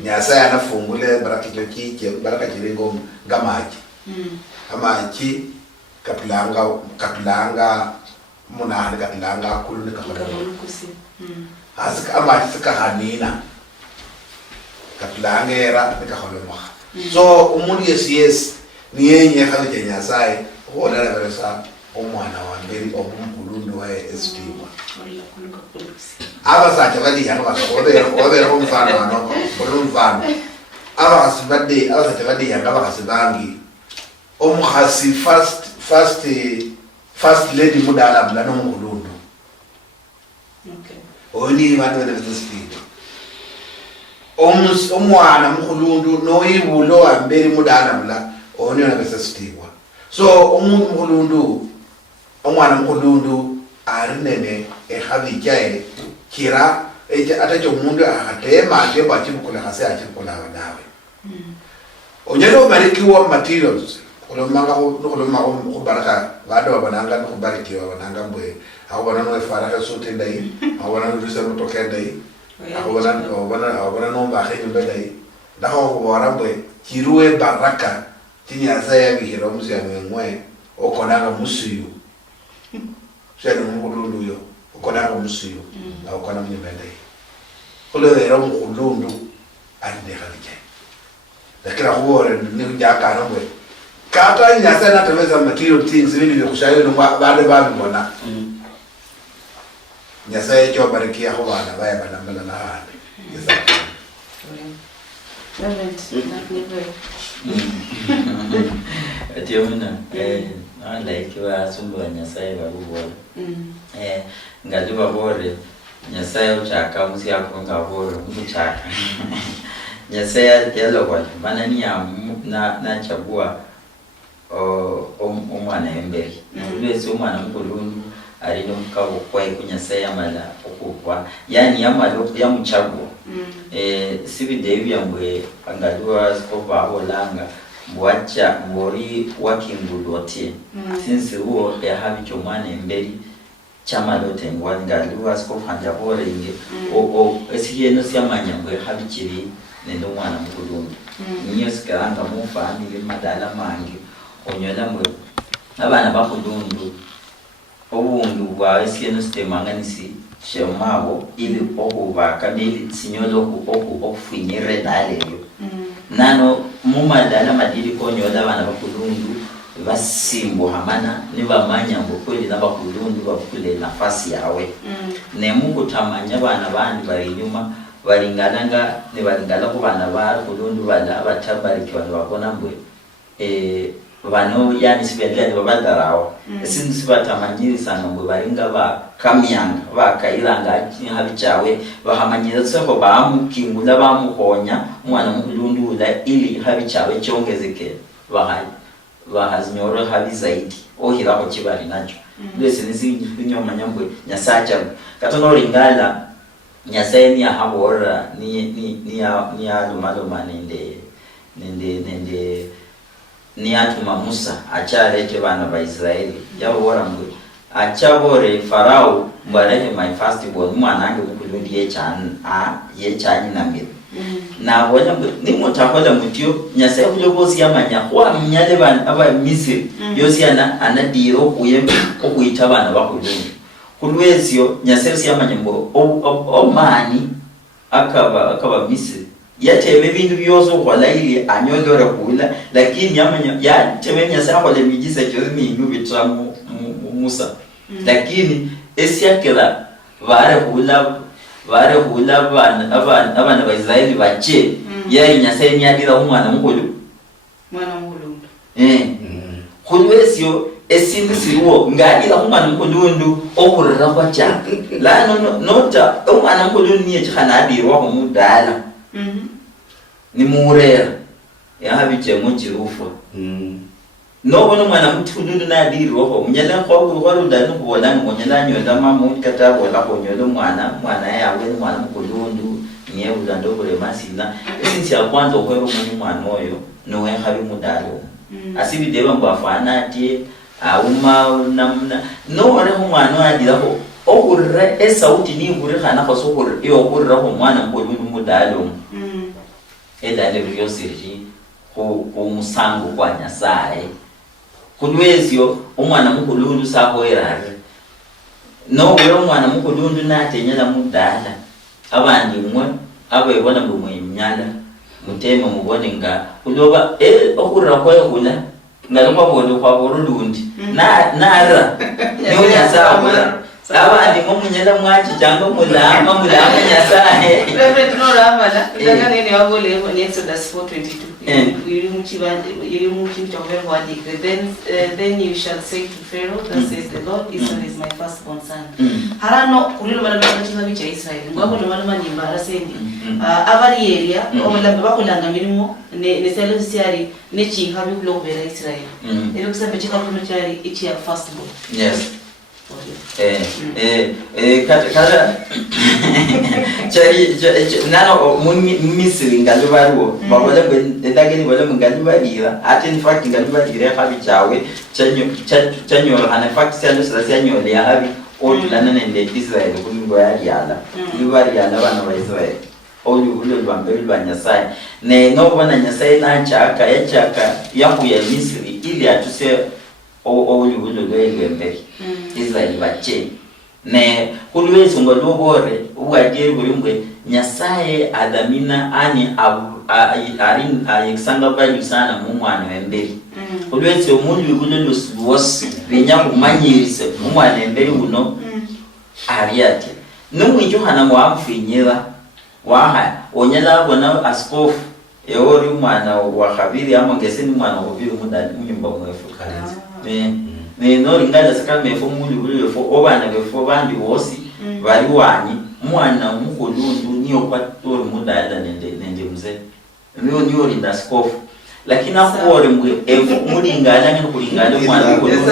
Nyasaye anafungule baraka kike baraka kiringo ngamaji amaji kaplanga munane kaplanga kulune kakhulukusi asika amaji sikahanina kaplanga era nikakhuluma so umuntu yes niyenye khale Nyasaye ona veresa omwana wa mberi omkhulundu wa estiwa aba sacha bali hano basobera umfana hano umfana aba asibade aba sacha bali hanga bakasibangi omkhasi first lady mudala mlano mkhulundu okay oni bantu bene speed omwana mukhulundu noyibulo amberi mudala mula onyona besesitiwa so umuntu mukhulundu omwana mukhulundu ari nene ekhabijae kira atacho umuntu atema ate bachibukula hase achibukula nawe onyalo barikiwa materials kulomanga kubaraka bado babananga kubarikiwa bananga mbwe abona no faraka sote ndai abona no rusero toke ndai abona no bahe ndai ndaho warambwe kirue baraka tinya saya bihiro musi amwe okonanga musiyo sene mukulundu yo okonanga musiyo okona mnyembendai kule era mukulundu ande khalije lakini huore ni jaka nobwe kata nyasa na taweza material things vile vya kushayo no bado babibona nyasa yecho barikia ho bana baya banambala na hande atiomina anda ikiwa sumbu nyasa babubona ngaliba bore nyasa uchaka musi yakonga bore umuchaka nyasa yalo kwa maana ni ya na chagua omwana emberi lwese omwana mkulundu alino mkabo kwa ikunyasa mala okukwa yani yamalo yamuchagua sibide byambwe angalwa skopa holanga bwacha mbori wakinguloti since huo ya habi chomwana emberi chama lote ngwangaliwa skopa njabore inge esiye no siamanya mbwe habi chiri nendo mwana mkulundu niyo sikaranga mufani bimadala mangi onyola mwe abana bakulundu obundu bwa esieno stemanganisi shemabo ili okuba kadili sinyolo okufinyire dalelo nano mumadala madili konyola abana bakulundu basimbo hamana nibamanya ngokweli nabakulundu bakule nafasi yawe nemungu tamanya abana bandi bari nyuma balingalanga nibalingala ku bana bakulundu bala batabariki bana babona mbwe bano yani sibendele babadarawo sinzi sibatamanyiri sana ngo baringa ba kamyanga bakairanga habicawe bahamanyira soko bamukingula bamuhonya mwana mukulundula ili habicawe cyongezeke bahazinyoro habi zaidi ohira ko kibari nacho ndese nizinyomanya mbwe nyasacha katono ringala nyasaye ni ahabora ni ya lumaloma nende ni atuma Musa achalete bana ba Israeli yabora mbwe achabore Farao mbarahe my first born mwana ange mukulundi yechani namira na bona ni mutakola mutyo nyasaye kujobosi yamanya kwa mnyale bana aba Misiri yosi anadiro kuyembe okuita bana bakulundi kulwezio nyasaye siyamanya mbo omani akaba Misiri yatebe bintu byozo kwala ili anyolora kula lakini yamanya yatebe nyasaye kwala migiza cyozi mingu bitamu Musa lakini esiakela vare hula abana ba Israeli bache yari nyasaye nyadira umwana mukulu kulwezio esindu siwo ngadira umwana mukulu okurira kwa chaka la nota umwana mukulu niye chana adirwa ko mudala ni murera ya habiche muchirufa no bono mwana mutululu na dirwa ko munyala ko ndanu kubona ngonyala nyonda mamu katabo la ko nyodo mwana yawe mwana mkulundu niye ulando kule masina esinsi ya kwanza okwero mwana oyo no ya habi mudalo asibi deba mbafana ati auma namna no ore mwana adira ko okurre esauti ni ngure kana ko sokur iyo okurra ko mwana mkulundu mudalo edale byo sirji ko musango kwa nyasaye kulwezio umwana mukulundu sahoerare no wero umwana mukulundu natenyela mudala abandi mwe abebona mbumwe imnyala mutema mubone nga uloba okurra koyo kula ngaloba bodo kwa borulundi nara nyo nyasaye Aba ndi ngomunyela mwachi jango mulama nyasaye. Reverend no ramala ndanga nene wabole in Exodus 4:22. Yiri muchi mtongero wa decree. Then you shall say to Pharaoh, thus says the Lord, Israel is my firstborn son. Harano kulilo mana machina bicha Israel. Ngwabo lo mana manimba arasendi. Avari area ola bakulanga minimo ne selo siari ne chi habi kulo vera Israel. Ero kusema chika kuno chari ichi ya firstborn. Yes. Kata nano Misiri ngalubaruo babole ndageni bole ngalubarira ati in fact ngalubarira habi chawe chanyo ana fact sendo sasa nyole ya habi otulana nende Israel kuningo yala lubari yala bana ba Israel olu lwambeli banyasai ne no bana nyasai na chaka ya kuya Misiri ili atuse olu lwelwembe Israel bache ne kulwezi ngolobore uwajeri bulimwe nyasaye adamina ani arin ayexanga bali sana mu mwana wembeli kulwezi omuntu kulelo sibosi benya kumanyirise mu mwana wembeli uno ariate numwinjo hana mwamfinyira waha onyela bona askofu eori mwana wa khabiri amongese ni mwana obiri mudali nyumba mwefu kanzi ne no ringala sakame fo muli buli fo obana befo bandi wosi bali wanyi mwana mukolundu niyo kwatori mudala nende mzee niyo rinda skofu lakini akore mwe efu mulingala ngene kulingala mwana mukolundu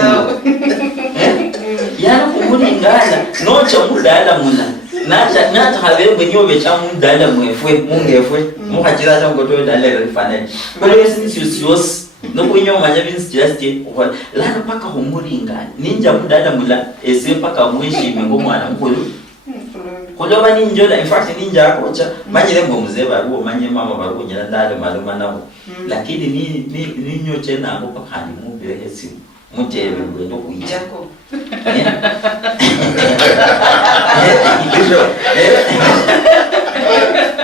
yana kumulingala nocha mudala muna nata habemwe nyobe cha mudala mwefwe mungefwe muhajira cha ngoto dala rifanele kwele sinisios no kunyo manya bins just la paka humuringana ninja mudala mula ese paka mwishime ngomwana mukulu kuloba ninjola in fact ninja akocha manyire ngomuze baruo manye mama baruo nyala ndale maluma nawo lakini ni nyoche nango pakani mubire hesimu mutebe ngendo kuyako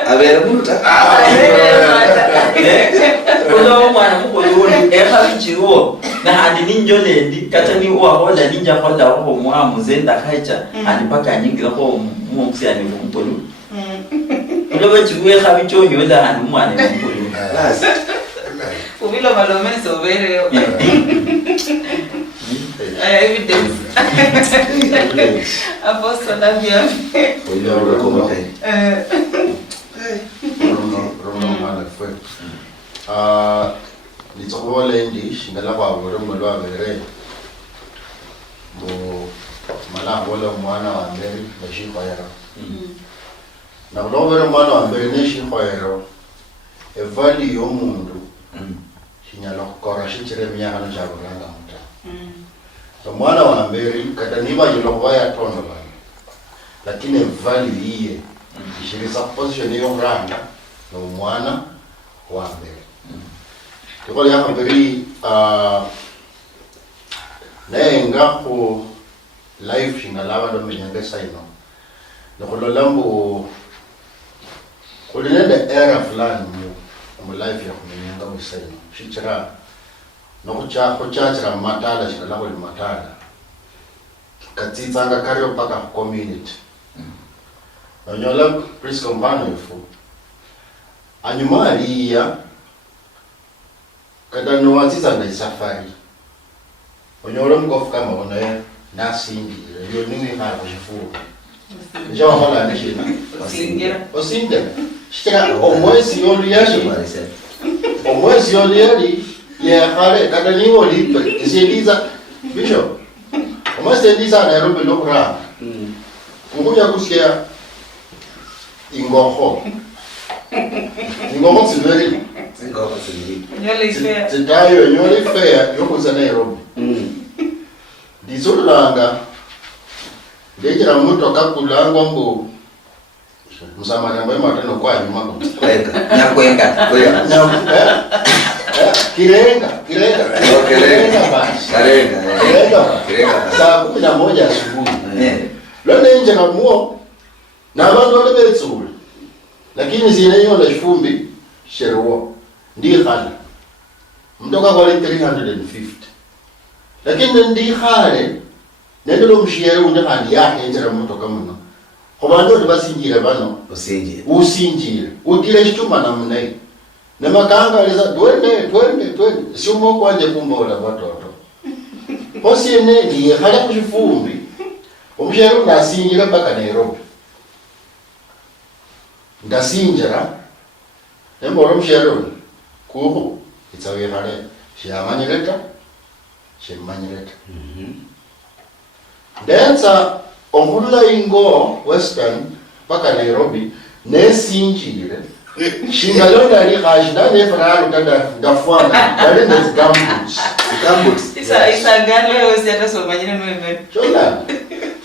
abere muta kulo mwana mukoloni ehabichiro na hadi ninjolendi katani uahola ninja hola ho muamuzenda kaicha alipaka nyingira ho muoksiani mukolo kulo bachiwe habichonyo la hadi mwana mukolo basi ubilo malomene sobere evidence apostle Navia oyo ko kai Rono mala fue. Litokole ndi shingala kwa bore molwa bere. Bo mala bola mwana wa mbere bashi khoyero. Na lo bere mwana wa mbere ne shi khoyero. Evali yo mundu. Shinyalo kora shichire myaka no jabulanga muta. So mwana wa mbere kata niba yilo kwa ya tondo ba. Lakini evali iye ishirisa position yo ranga no mwana wa mbere. Tukole ya mbere nenga ko life shingalaba do menyanga saino. Nokolo lambo kulinende era fulani mu life ya kumenyanga musaino. Shichira nokucha kochachira matala shingalabo li matala. Katitsanga karyo paka community. Nyola Prisca Achuki anyuma aliya kada no watisa na safari onyola mkofu kama ona nasindi yo nini ha kujifu njo hola nishina osingira shika omwezi yoliyashi omwezi yoliyali ya khale kada ni woli iseliza bisho omwezi eliza na Nairobi lokra kukuja kusikia Ingoho Silveri. Nyole fair. Zitayo nyole fair yokuza Nairobi. Dizulanga. Ndekira muto kakulangwa mbo. Musamara mwe matano kwa nyuma ko. Kwenga. Kirenga basi. Kirenga. Saa 11 asubuhi. Lone nje na muo na abantu olebetsule lakini zine yona shifumbi sherwo ndi khale mtoka kwa 350 lakini ndi khale nende lo mshiyere unde kandi yahenjera mutoka muno kobando basinjire bano usinjire udire chituma na munai na makanga aliza twende siumo kwanje kumbola watoto hosi ene ni hala kujifumbi umshiyere unasinjira mpaka Nairobi ndasinjira embora umshiyere kuhu itsawe hale shiyamanyireta Densa omhulula ingo Western mpaka Nairobi nesinjire shingalonda ali khashida ne faralo tada ndafwana dale ndezi gamboots isa ngalo yose atasomanyire mwembe chola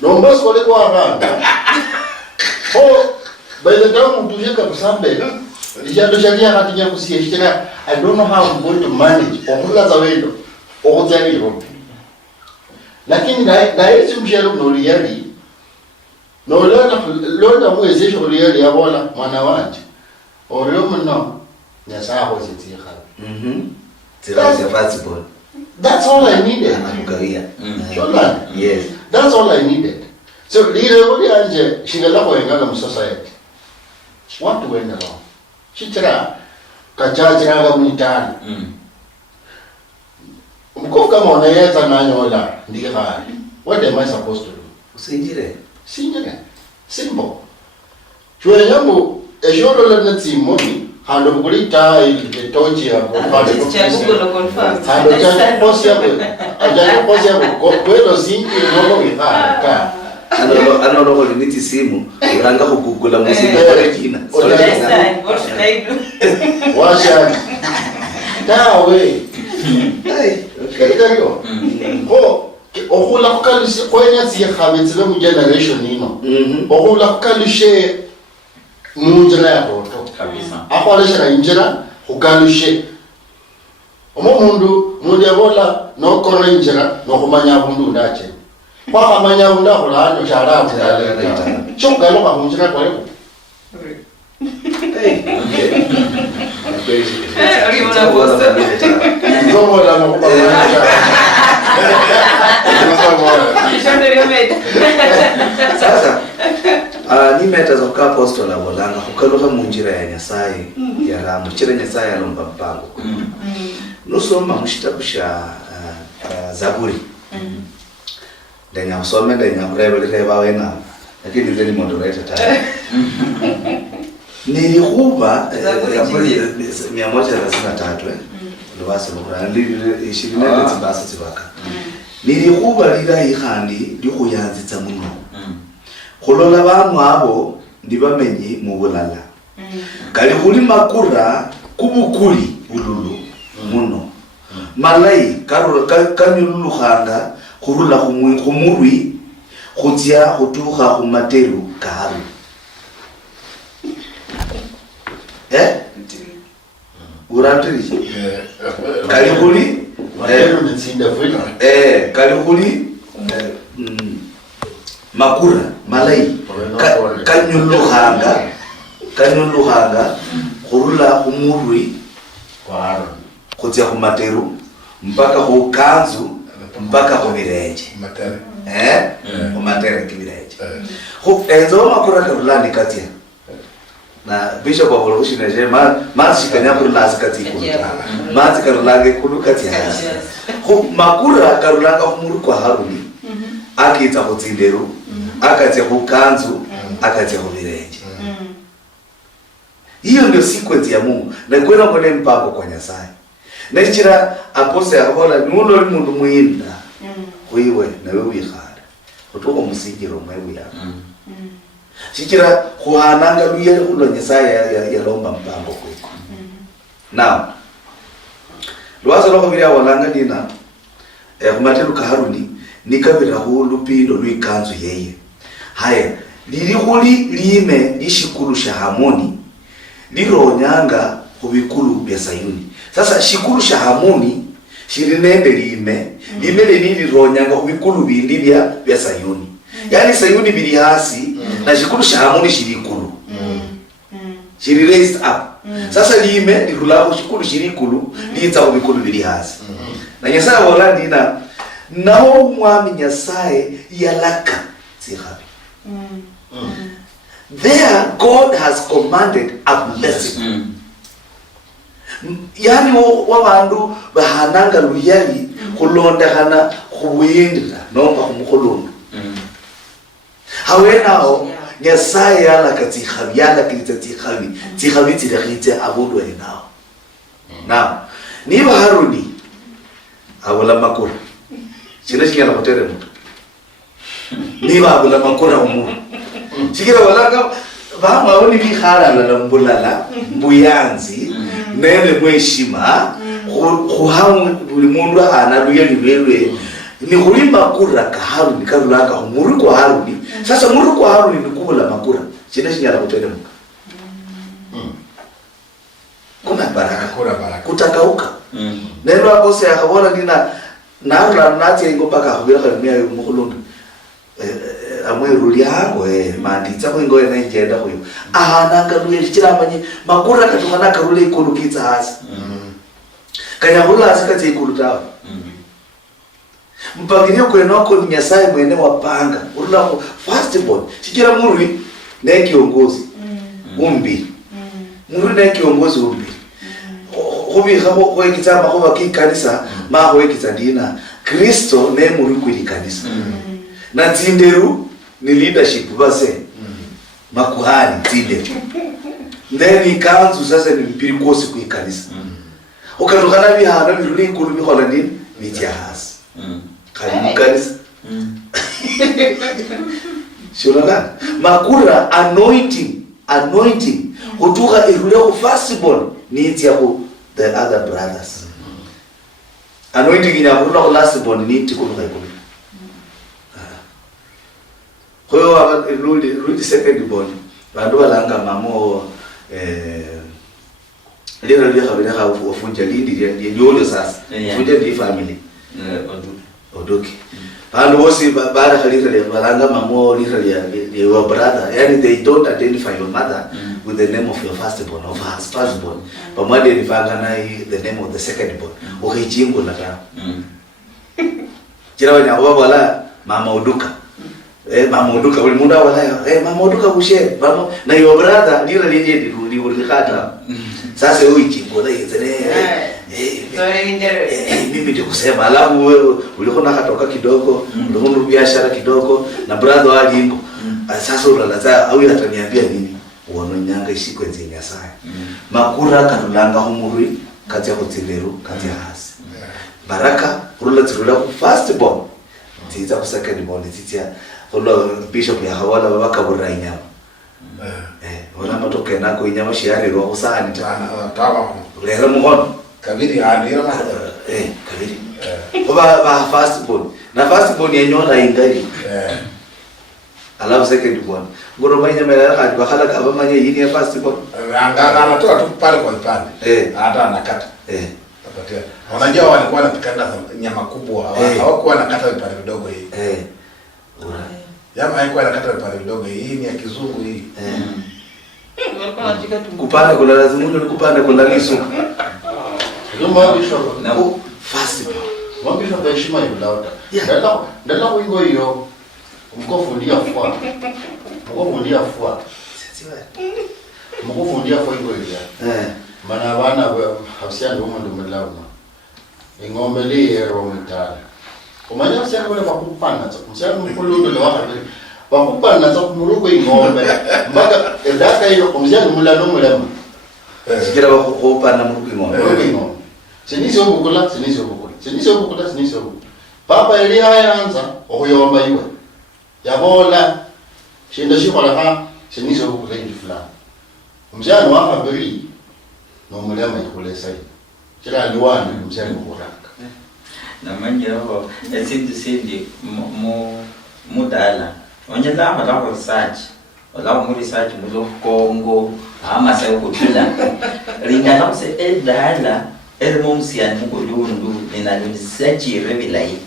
nomba skole kwa randa by the time mtujeka kusambe ijado sharia hatinya kusiyeshira I don't know how I'm going to manage omhulula za wendo okuzali Nairobi lakini daisi mshelo noliyali nolona mwezesho oliyali yabola mwana wanje oryo muno nyasaho that's all I needed Yes. That's all I needed. So lile oli anje shingala koyenga mu society what went wrong chitira kachachira ga munitani Mkoka mwana yeza nanyola ndiga. What am I supposed to do? Usinjire. Simple. Chwe nyambo ejoro la natsimoni hando kulita ile tochi ya confirm. Hando cha possible. Ajaje possible kwelo singi ngogo ngika. Ano lo limiti simu uranga kugugula muziki kwa kina. What should I do? Washa. Tawe. Kaidayo. Okula kukalushe kwenya siyakhabetsele mu generation ino. Okula kukalushe munjira ya toto. Kabisa. Akwalesha injira kukalushe. Mundu yabola no kora injira no kumanya bundu ndache. Kwa kamanya bunda kulano chara bunda. Chungalo kwa munjira kwa leko. Sasa ni meta zoka apostola bolanga kukaluka munjira ya Nyasaye ya ramu chira Nyasaye alomba mpango nusoma mushitakusha Zaburi ndenya usome ndenya kureba wena lakini ndeni moderator tayari nilikuwa Zaburi 133 ndo basi mukura ndi shirina tsibasa tsibaka nilikuwa lila ihandi likuyanzitsa muno kholola bamwe abo ndibamenyi mu bulala kali khuli makura kubukuli bululu muno malai kanyululukhanga khurula khumurwi khutya khutukha khumateru karu urantirishi kali khuli kali khuli makura malai kanyulukhanga khurula khumurwi khutya khumateru mpaka khukanzu mpaka khubirenje khumatere kibirenje enzo makura karulani katya na bishop wa Volushina je mazi kanyapurula azikati kuta mazi karulage kulukati hasi makura karulanga khumuru kwa Haruni akita kutsinderu akatya kukanzu akatya kubirenje hiyo ndio sequence ya Mungu na kwenda kone mpango kwa Nyasaye nechira apose yakola nulo mundu mwinda kuiwe na wewe wikhara kutuko musingiro mwewe ya Sikira kuhananga luye kulo Nyasaye ya lomba mpango kweko. Now lwazo loko bili awalanga dina kumatelu ka Haruni nikabira hulu pindo lwikanzu yeye. Haya lili khuli lime lishikulu sha Hamoni lironyanga kubikulu bya Sayuni. Sasa shikulu sha Hamoni shirinende lime lili ronyanga kubikulu bindi bya Sayuni. Yani Sayuni bili hasi na shikulu sha Hamoni shirikulu shiri raised up sasa lime lihula shikulu shirikulu liitsa kubikulu bili hasi na Nyasaye wala ndina naho mwami nyasaye yalaka tsihabi. There God has commanded a blessing. Yani wabandu bahananga luyali kulondehana kubuyindira nomba kumukhulundu. Hawenao nyasaye yalaka tsihabi, yalaka tsihabi, tsihabi tsihabi abundu enao. Now, niba Haruni abula makura chile chikana kotere mutu niba abula makura umuntu chikira walanga bama oni bihara la mbulala mbuyanzi nene mweshima kuhamu buli mundu ana luye libelwe ni kuli makura ka Haruni kalulanga umuri kwa Haruni. Sasa muri kwa Haruni ni kubula makura chile chikana kotere mutu kuna baraka kutakauka. Neno akose akabona nina nara nati ingo baka kubira kalimia y'umukulundu amweru lyango manditsa ko ingo ena igenda kuyo ahana kaluye kiramanye makura katumana karule ikulukitsa hasi kanyabula hasi kati ikuluta mpagiryo kwenoko nyasaye mwene wapanga urula ko first born kikira muri ne kiongozi umbi muri ne kiongozi umbi hobi habo ko ikitama ko bakikanisa ma ho ikitandina Kristo ne muri kwili kanisa na tinderu ni leadership base makuhani tinderu ndeni kanzu sasa ni mpiri kosi kuikanisa ukatokana bihana biruli nkuru bikola nini bijahasi kali kanisa shulana makura anointing utuka irule ko firstborn needs yako the other brothers. Anointing in our last born need to go to the rule second born. Bandu alanga mamo lero leo kabila ka ufunja lindi ya yolo sasa. Ufunja di family. Odoki. Bandu bosi bara kalira le balanga mamo lira ya your brother. Yani they don't identify your mother with the name of your firstborn or firstborn. Pamoja ni vangana the name of the secondborn. Ukichingo na ta. Kila wanya wala mama Oduka. Mama Oduka uli muda wala mama Oduka bushe. Mama na your brother lira lije ndi ulikata. Sasa wewe chingo na yezene. Mimi ndio kusema alafu wewe ulikuwa nakatoka kidogo, ulikuwa biashara kidogo na brother alingo. Sasa unalaza au ataniambia nini? Uono nyanga isikwenze nyasaye. Makura kanulanga humuri kati ya hotelero kati ya hasi. Baraka urula tirula first born. Tiza ku second born titia urula bishop ya hawala babaka burainya. Wala matoke nako inyama shiari ro kusani tawa. Lera muhono. Kabiri anira ma. Kabiri. Ba first born. Na first born yenyona ingari. Alafu second born. Ngoro manya mera ka bakala ka manya yini ya first born. Angana tu pale kwa pale. Hata anakata. Tapatia. Wanajua walikuwa wanapikana nyama kubwa. Hawakuwa wanakata vipande vidogo hii. Nyama haikuwa anakata vipande vidogo hii ni ya kizungu hii. Kupanda kuna lazima ndio kupanda kuna lisu. Ndio bishop na first born. Mabisho kwa heshima ya Lauda. Ndala wingo hiyo mkofundia fwa. Mkofundia fwa. Mkofundia fwa hiyo hiyo. Mana bana hausiana ndio ndo mlauna. Ingombe lero mtala. Kumanya usiana wale bakupana tso. Usiana mkulundo lo wakati. Bakupana tso kumurugo ingombe. Mpaka ndaka hiyo kumziana mulano mulema. Sikira bakupana murugo ingombe. Sinisi obukula. Papa Elia yanza okuyomba iwe. Yabola shinda shikola ha sinisi obukula ndi fulani. Umjana wa habari no mulema ikulesa hiyo. Kila liwani umjana ukuraka. Na manjero esindi mudala. Onye lama la research. Wala mu research mu Kongo ama sa ukutula. Ringana kuse edala elmomsian mukolundu ninalundisachi revilai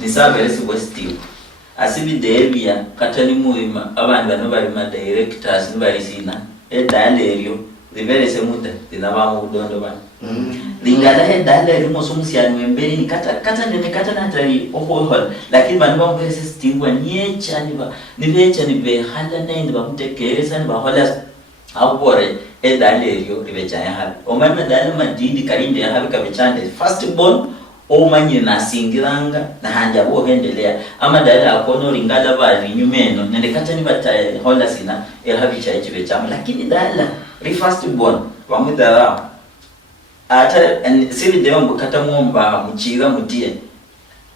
nisabelesi westiu asibi delbia katani muima abantu bano bali ma directors bali sina edalerio livelese muta dinabamu udondo bana lingala hedala limo sumsiano mbele ni kata na tari oho lakini bantu bambele sistingwa niecha ni be hala na ba kutekeleza ni ba hola awore edale yo ibechaya habi omama dala madindi kalinde habi kabechande first born o manye nasingiranga na hanja bo hendelea ama dala akono lingala bali nyumeno nende kata ni bata hola sina habi cha ichibechamu lakini dala first born bamudara ata siri dewa mbukata mwomba mchira mutie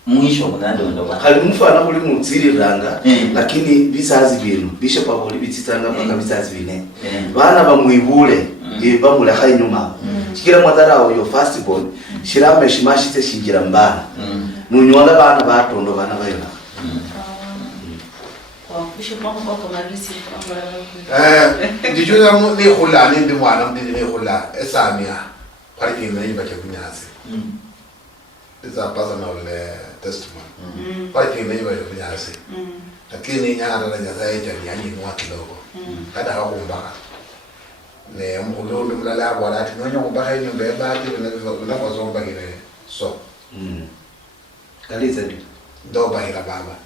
mwisho munando kali mfana muri mutsiri ranga lakini bisazi binu bisho paboli bititanga mpaka bisazi bine bana bamwibule bamula khainyuma kikira mwadara oyo first born shirame shimashite shingira mbana nunyonda bana batondo bana bayona bisho pamwe kwa marisi ndijuza ni khulani ndi mwana ndi ni khula esamia kwali kime yiba kekunyasi is a personal testimony kwali kime yiba kekunyasi lakini nyara na nyazaita ni yanyi mwa kidogo kada hakumbaka ne mkhulundu mlala bwana ati nonyo kumbaka yenye mbeba ati unako zomba kile so kaliza ndi ndo bahira baba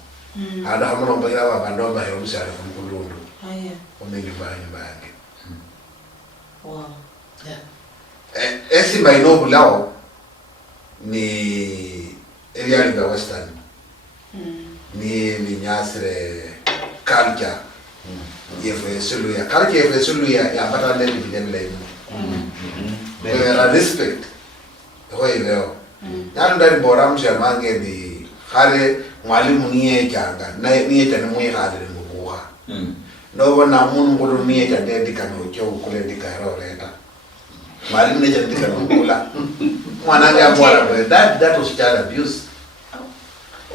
ada hamuno bahira baba ndo bahira msale kumkhulundu aya omeni banye wow esi mainobu lao ni area ya Western ni nyasre culture yefe culture ya bata le bile le respect hoye leo yana ndari bora mshamange ni khale mwalimu niye janga na niye tani mwe khale mubuha no bona mungu ngolo niye tande kano cho kule dikaro leta mwalimu niye tande kano kula mwana ya bora that was child abuse.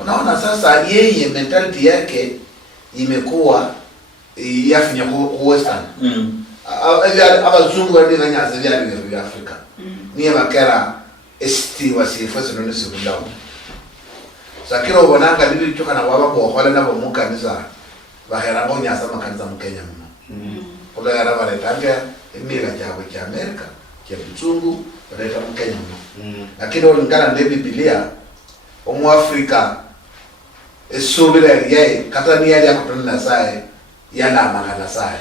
Unaona sasa yeye mentality yake imekuwa yafinya ku Western abazungu wali nyanza byali bya Africa niye bakera esti wasifose none sikulawo sakiro ubonanga bibi cyoka na baba ko khola na bomukanisa bahera ngo nyasa makanisa mu Kenya mma ola yara bare tanga emira cyabo cya America cya bizungu bare mu Kenya mma lakini olingana ne Biblia omu Africa esubira yeye katani yali akutana sae yana magana sae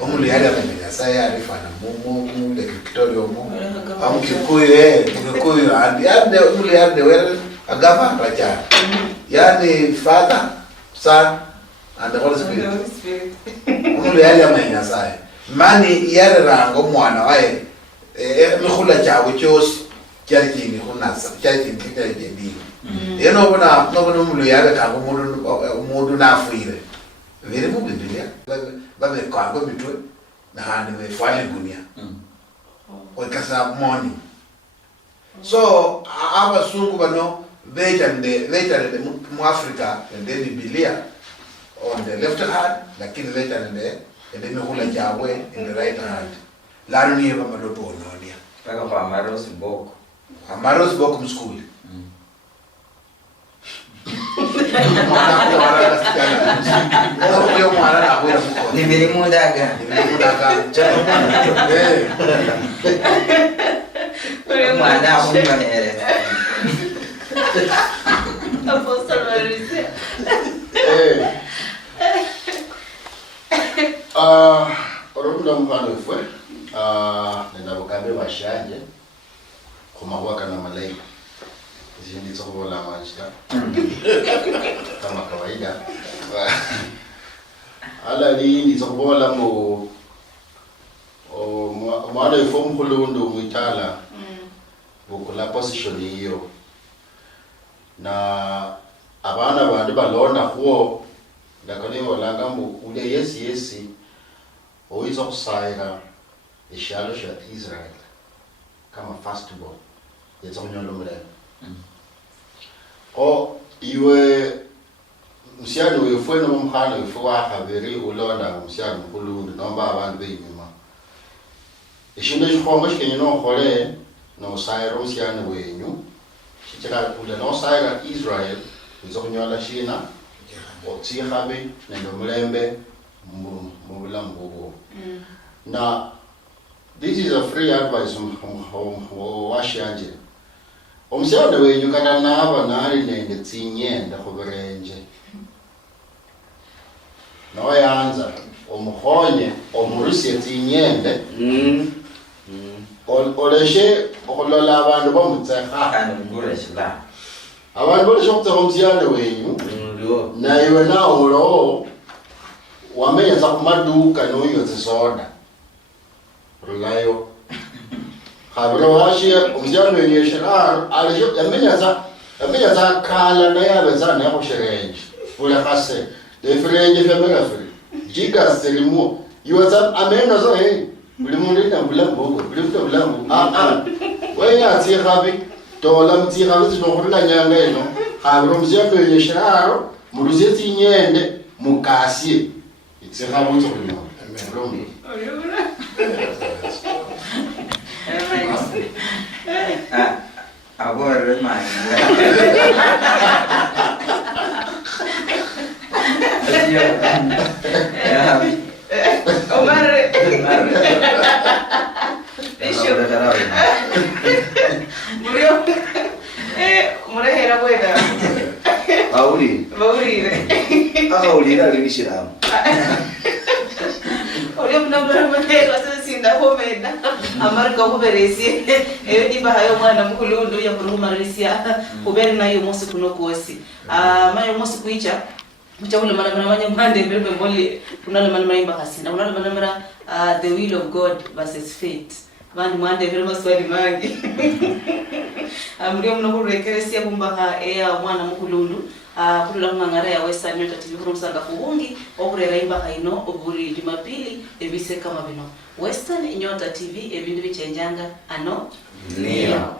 omuli yali amenya sae alifana mumu le Victoria mu amkikuye ande omuli ande wele agama raja yani Father Son and the Holy Spirit omuli yali amenya sae mani yale rango mwana wae mikhula chawo chose kyali kini khunasa kyali kini kyali kindi yeno bona umulu yale kango umuntu nafuire vile mu Biblia babe kango mitwe na hani we fale gunia okasa morning so abasungu bano vetande mu Africa and then Biblia on the left hand lakini vetande ende mihula jawe in the right hand laro niye bamadoto ononia paka kwa Amaros boko mskuli ni vile mudaga mwana humere Apostle Marisi orunda mfano fwe nenda bukambe bashanje kumawaka na malaika zindi tsobola majika kama kawaida ala lindi tsobola mo mwana ifom khulundo muitala bukula position hiyo na abana bandi balonda khuo ndakane walanga mu ule yesi oizo kusayira ishalo sha Israel kama firstborn yezo kunyolo mure o iwe msiano wefwe no mkhana wefwa khaberi ulonda msiano mkhulu nomba abantu beyinyuma ishinde chikhongo chikenye no khole no sayiro msiano wenyu chichaka ule no sayira Israel yezo kunyola shina o tsihabe nendo mulembe mu bulamu bwo na this is a free advice washanje. Omsiyane wenyu kana naba nali nende tsinyenda khubirenje. Noyanza omukhonye omurusie tsinyende. Oleshe okulola abantu bamutsekha kana ngureshla abantu boleshe okutsekha omsiyane wenyu na iwe nawo lo wamenyeza kumaduka noyotse soda rulayo khabiro washiye omsiyane wenyu yeshrar aleshe yamenyeza khala nayabeza nakhushirenje ule khase efirenje femela firi jigas telimo yotsa ameno so hey buli mundu ina bulambo buli mtu bulambo wenya tsikhabi tola mtsikhabi tsinokhurula nyanga eno khabiro mziyambe yeshiraro muruzie tsinyende mukasie itsikhabi tsokhulimo abore mani Omar. Murió. Murehera buena. Bauri. Bauri alishiramu. Uriyo mnabara mutero asinda homena. Amar ko kuberesi. Eyo diba hayo mwana mukulundu ya kurumarisia. Kuberi nayo mosi kunokosi. Mayo mosi kuicha. Mchakule manamara manyamande mbele mbole kunale manamara imbakasi na kunale manamara the will of God versus fate. Vandu mwande vile maswali mangi. Amrio mnakurekeresia kumbaka mwana mukulundu kulula ngangara ya Western Nyota TV kurumsanga kuhungi okurera imbaka ino oburi Jumapili ebise kama bino. Western Nyota TV ebindu bichenjanga ano Neo.